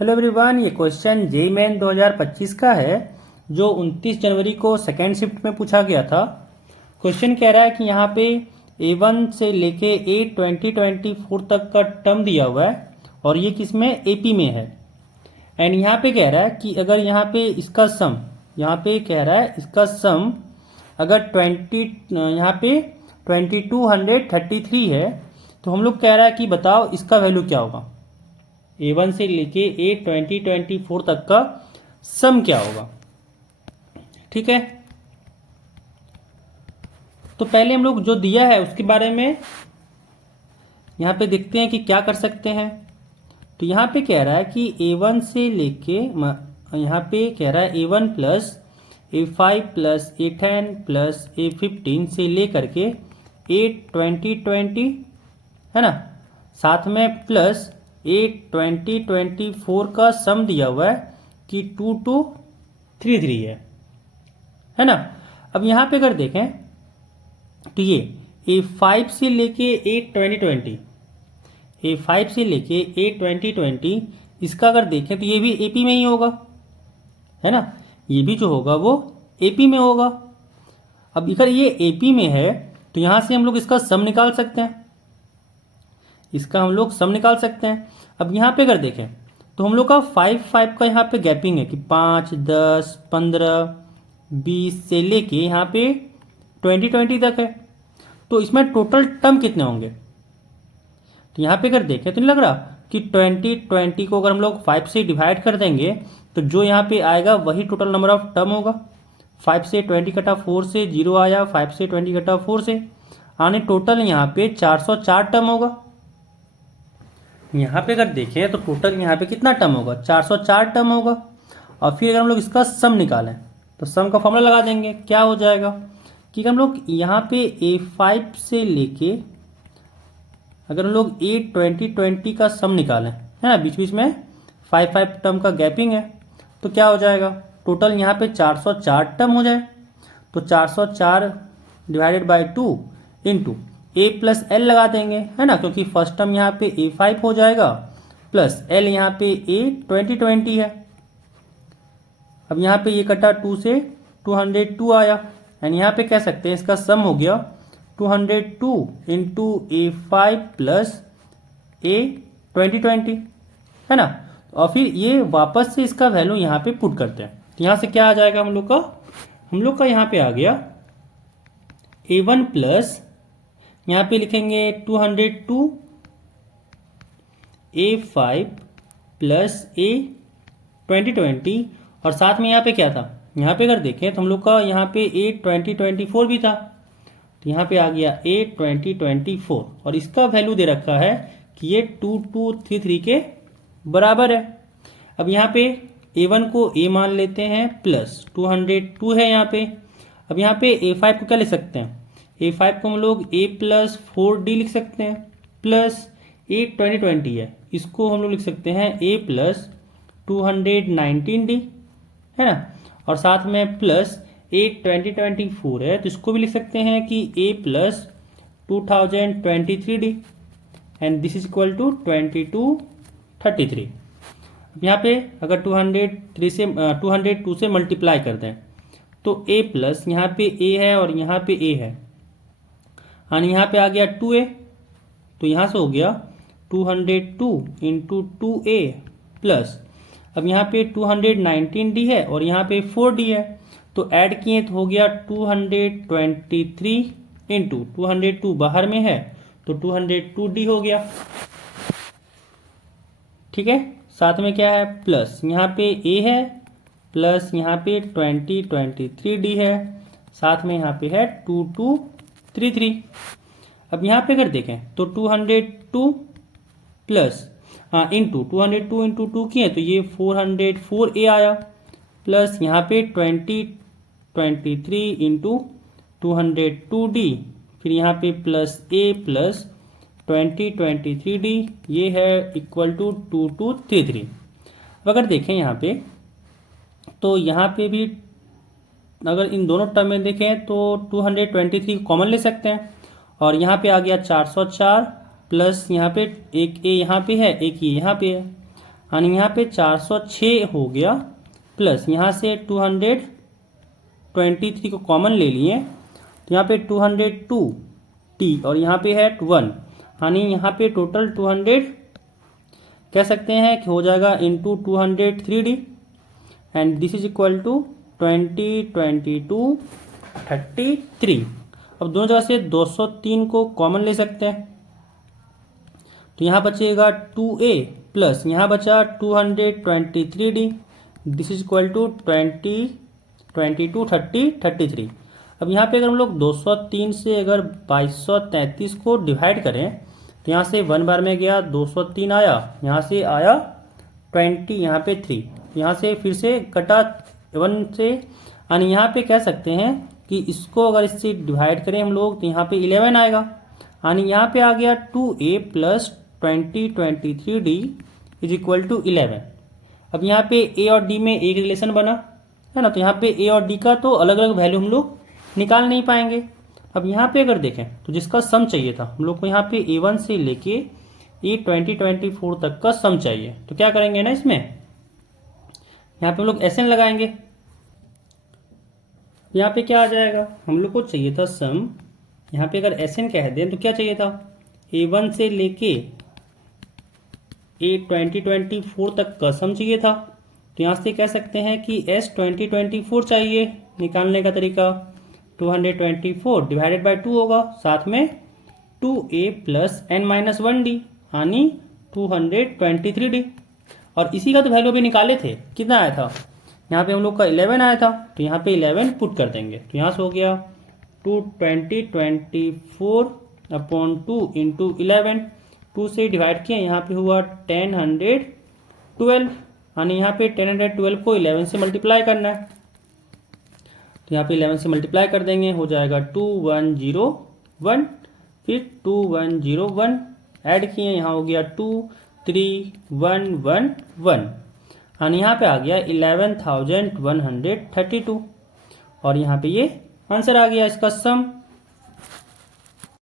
Hello everyone, ये question JEE main 2025 का है जो 29 जनवरी को सेकेंड शिफ्ट में पूछा गया था। क्वेश्चन कह रहा है कि यहाँ पे A1 से लेके A2024 तक का टर्म दिया हुआ है और ये किस में AP में है। एंड यहाँ पे कह रहा है कि अगर यहाँ पे इसका सम, यहाँ पे कह रहा है इसका सम अगर 20 यहाँ पे 2233 है तो हम लोग कह रहा है कि बताओ इसका वैल्यू क्या होगा। A1 से लेके A2024 तक का सम क्या होगा। ठीक है, तो पहले हम लोग जो दिया है उसके बारे में यहाँ पे देखते हैं कि क्या कर सकते हैं। तो यहाँ पे कह रहा है कि A1 से लेके यहाँ पे कह रहा है A1 plus A5 plus A10 plus A15 से ले करके A2020 है ना, साथ में प्लस A2024 का सम दिया हुआ है कि 2233 है ना। अब यहाँ पे अगर देखें तो ये A5 से लेके A5 से लेके A2020 इसका अगर देखें तो ये भी AP में ही होगा, है ना। ये भी जो होगा वो AP में होगा। अब अगर ये AP में है तो यहाँ से हम लोग इसका सम निकाल सकते हैं, अब यहाँ पे अगर देखें तो हम लोग का 5 का यहाँ पे गैपिंग है कि 5, 10, 15, 20 से लेके यहाँ पे 2020 तक है। तो इसमें टोटल टर्म कितने होंगे। तो यहाँ पे अगर देखें तो नहीं लग रहा कि 2020 को अगर हम लोग 5 से डिवाइड कर देंगे तो जो यहाँ पे आएगा वही टोटल नंबर ऑफ टर्म होगा। 5 से 20 कटा 4 से 0 आया, 5 से 20 कटा 4 से आने टोटल यहाँ पे 404 टर्म होगा। यहाँ पे अगर देखें तो टोटल यहाँ पे कितना टर्म होगा, 404 टर्म होगा। और फिर अगर हम लोग इसका सम निकालें तो सम का फॉर्मूला लगा देंगे, क्या हो जाएगा कि हम लोग यहाँ पे A5 से लेके अगर हम लोग A2020 का सम निकालें, है ना, बीच बीच में 5 टर्म का गैपिंग है, तो क्या हो जाएगा टोटल यहाँ पे 404 टर्म हो जाए। तो 404 divided by 2 into A plus L लगा देंगे, है ना, क्योंकि फर्स्ट टर्म यहाँ पे A5 हो जाएगा प्लस L यहाँ पे A2020 है। अब यहाँ पे ये कटा 2 से 202 आया एंड यहाँ पे कह सकते हैं इसका सम हो गया 202 इंटू A5 प्लस A2020, है ना। और फिर ये वापस से इसका वैल्यू यहाँ पे पुट करते हैं तो यहाँ से क्या आ जाएगा हम लोग का यहाँ पे आ गया A1 प्लस यहाँ पे लिखेंगे 202 A5 प्लस A2020 और साथ में यहाँ पे क्या था, यहाँ पे अगर देखें तो हम लोग का यहाँ पे A2024 भी था, तो यहाँ पे आ गया A2024 और इसका वैल्यू दे रखा है कि ये 2233 के बराबर है। अब यहाँ पे A1 को A मान लेते हैं प्लस 202 है यहाँ पे। अब यहाँ पे A5 को क्या लिख सकते हैं, A5 को हम लोग A प्लस 4D लिख सकते हैं प्लस A2020 है, इसको हम लोग लिख सकते हैं A प्लस 219D, है ना। और साथ में प्लस A2024 है तो इसको भी लिख सकते हैं कि A plus 2023D and this is equal to 2233। यहाँ पे अगर 202 से मल्टीप्लाई कर दें तो A प्लस यहाँ पे A है और यहाँ पे A है और यहाँ पे आ गया 2A, तो यहाँ से हो गया 202 इंटू 2A प्लस अब यहाँ पे 219D है और यहाँ पे 4D है, तो ऐड किए तो हो गया 223 इंटू 202 बाहर में है तो 202D हो गया। ठीक है, साथ में क्या है प्लस यहाँ पे A है प्लस यहाँ पे 2023D है, साथ में यहाँ पे है 2233। अब यहाँ पे अगर देखें तो 202 प्लस इंटू 202 इंटू 2 किए तो ये 404A आया प्लस यहाँ पे 2023 इंटू 202D, फिर यहाँ पे प्लस A प्लस 2023D, ये है इक्वल टू 2233। अब अगर देखें यहाँ पे तो यहाँ पे भी अगर इन दोनों टर्म में देखें तो 223 कॉमन ले सकते हैं और यहाँ पे आ गया 404 प्लस यहाँ पे एक ए यहाँ पे है, एक ये यहाँ पे है, यानी यहाँ पे 406 हो गया, प्लस यहाँ से 223 को कॉमन ले लिए तो यहाँ पे 202t और यहाँ पे है 1, यानी यहाँ पे टोटल 200 कह सकते हैं कि हो जाएगा into 203d and this is equal to 20, 22, 33। अब दोनों जगह से 203 को कॉमन ले सकते हैं तो यहाँ बचेगा 2a प्लस यहाँ बचा 223d, this is equal to 20, 22, 30, 33। अब यहाँ पे अगर हम लोग 203 से अगर 2233 को डिवाइड करें तो यहाँ से 1 बार में गया 203 आया, यहाँ से आया 20, यहाँ पे 3, यहाँ से फिर से कटा 1 से, यानी यहाँ पे कह सकते हैं कि इसको अगर इससे डिवाइड करें हम लोग तो यहाँ पे 11 आएगा, यानी यहाँ पे आ गया 2a plus 23d is equal to 11। अब यहाँ पे a और d में एक रिलेशन बना है ना, तो यहाँ पे a और d का तो अलग अलग वैल्यू हम लोग निकाल नहीं पाएंगे। अब यहाँ पे अगर देखें तो जिसका सम चाहिए था हम लोग को यहाँ पे a1 से लेके a2024 तक का सम चाहिए, तो क्या करेंगे ना, इसमें यहाँ पे हम लोग SN लगाएंगे। यहाँ पे क्या आ जाएगा, हम लोग को चाहिए था सम, यहाँ पे अगर SN कह दें तो क्या चाहिए था, a1 से लेके a2024 तक का सम चाहिए था, तो यहाँ से कह सकते हैं कि S2024 चाहिए। निकालने का तरीका 224 डिवाइडेड बाई 2 होगा, साथ में 2a प्लस n-1d यानी 223d, और इसी का तो वैल्यू भी निकाले थे, कितना आया था, यहाँ पे हम लोग का 11 आया था, तो यहाँ पे 11 पुट कर देंगे तो यहाँ से हो गया 224 अपॉन 2 इंटू 11, 2 से डिवाइड किया, यहाँ पे हुआ 1012, यानी यहाँ पे 1012 को 11 से मल्टीप्लाई करना है, तो यहाँ पे 11 से मल्टीप्लाई कर देंगे, हो जाएगा 2101, फिर 2101 ऐड किए, यहाँ हो गया 23111, यानी यहाँ पे आ गया 11,132, और यहाँ पे ये आंसर आ गया इसका सम।